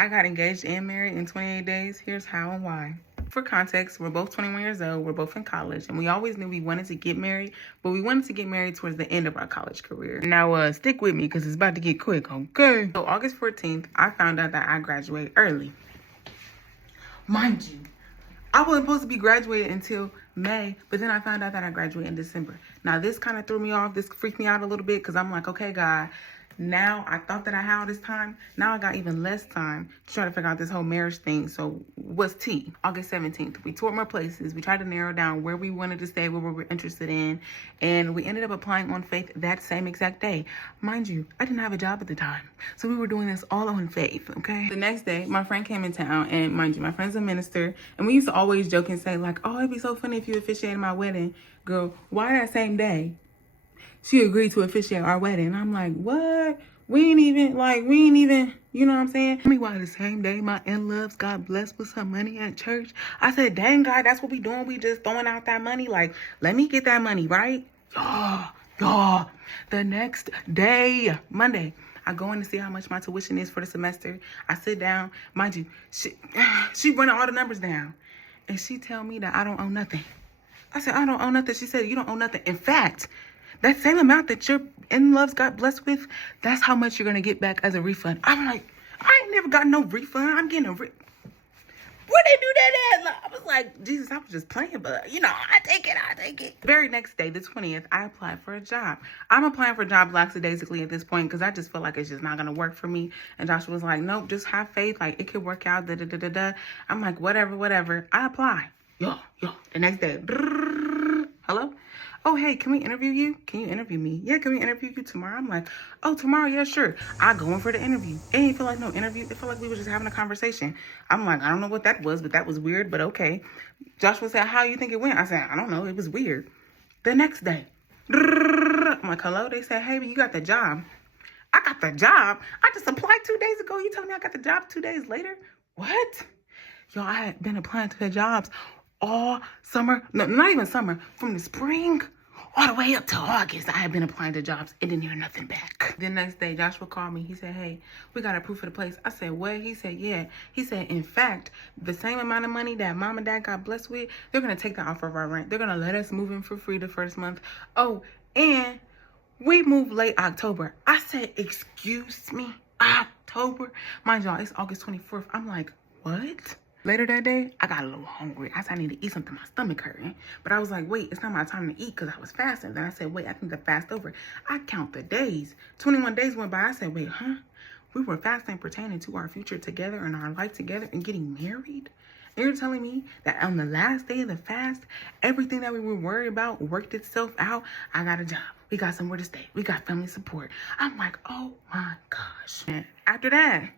I got engaged and married in 28 days. Here's how and why. For context, we're both 21 years old. We're both in college, and we always knew we wanted to get married, but we wanted to get married towards the end of our college career. Now, stick with me because it's about to get quick, okay? So August 14th, I found out that I graduated early. Mind you, I wasn't supposed to be graduated until May, but then I found out that I graduated in December. Now, this kind of threw me off. This freaked me out a little bit because I'm like, okay, God, now I thought that I had all this time. Now I got even less time to try to figure out this whole marriage thing. So what's T? August 17th, we toured more places. We tried to narrow down where we wanted to stay, what we were interested in. And we ended up applying on faith that same exact day. Mind you, I didn't have a job at the time. So we were doing this all on faith, okay? The next day, my friend came in town. And mind you, my friend's a minister. And we used to always joke and say like, oh, it'd be so funny if you officiated my wedding. Girl, why that same day? She agreed to officiate our wedding. And I'm like, what? We ain't even, you know what I'm saying? Meanwhile, the same day, my in-laws got blessed with some money at church. I said, dang, God, that's what we doing. We just throwing out that money. Like, let me get that money, right? Y'all. The next day, Monday, I go in to see how much my tuition is for the semester. I sit down. Mind you, she running all the numbers down. And she tell me that I don't owe nothing. I said, I don't owe nothing. She said, you don't owe nothing. In fact, that same amount that your in-laws got blessed with, that's how much you're going to get back as a refund. I'm like, I ain't never got no refund. I'm getting a where they do that at? Like, I was like, Jesus, I was just playing, but, you know, I take it. Very next day, the 20th, I applied for a job. I'm applying for jobs lackadaisically at this point because I just feel like it's just not going to work for me. And Joshua was like, nope, just have faith. Like, it could work out, da-da-da-da-da. I'm like, whatever. I apply. Yo, the next day, hello? Oh, hey, can we interview you? Can you interview me? Yeah, can we interview you tomorrow? I'm like, oh, tomorrow? Yeah, sure. I go in for the interview. It ain't feel like no interview. It felt like we were just having a conversation. I'm like, I don't know what that was, but that was weird, but okay. Joshua said, how you think it went? I said, I don't know. It was weird. The next day, I'm like, hello? They said, hey, you got the job. I got the job? I just applied 2 days ago. You telling me I got the job 2 days later? What? Y'all, I had been applying to the jobs all summer. No, not even summer. From the spring all the way up to August, I had been applying to jobs and didn't hear nothing back. The next day, Joshua called me. He said, hey, we got a proof of the place. I said, what? He said, yeah. He said, in fact, the same amount of money that mom and dad got blessed with, they're going to take that off of our rent. They're going to let us move in for free the first month. Oh, and we moved late October. I said, excuse me, October? Mind y'all, it's August 24th. I'm like, what? Later that day, I got a little hungry. I said, I need to eat something. My stomach hurting. But I was like, wait, it's not my time to eat because I was fasting. Then I said, wait, I think the fast over. I count the days. 21 days went by. I said, wait, huh? We were fasting pertaining to our future together and our life together and getting married? And you're telling me that on the last day of the fast, everything that we were worried about worked itself out? I got a job. We got somewhere to stay. We got family support. I'm like, oh my gosh. And after that,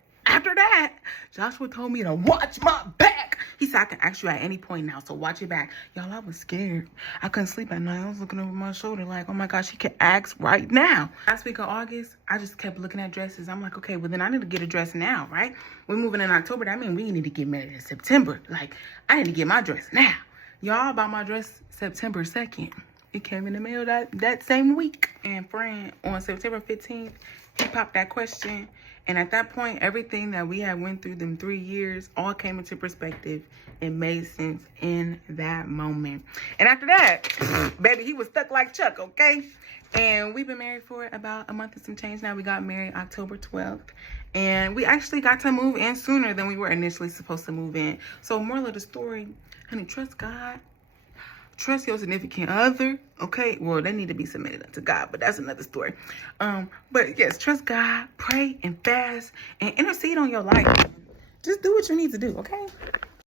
Joshua told me to watch my back. He said, I can ask you at any point now, so watch your back. Y'all, I was scared. I couldn't sleep at night. I was looking over my shoulder like, oh my gosh, he can ask right now. Last week of August, I just kept looking at dresses. I'm like, okay, well then I need to get a dress now, right? We're moving in October. That means we need to get married in September. Like, I need to get my dress now. Y'all, bought my dress September 2nd. It came in the mail that same week. And friend, on September 15th, he popped that question. And at that point, everything that we had went through them 3 years all came into perspective and made sense in that moment. And after that, baby, he was stuck like Chuck, okay? And we've been married for about a month and some change now. We got married October 12th. And we actually got to move in sooner than we were initially supposed to move in. So moral of the story, honey, trust God. Trust your significant other, okay? Well, they need to be submitted unto God, but that's another story. But yes, trust God, pray and fast, and intercede on your life. Just do what you need to do, okay?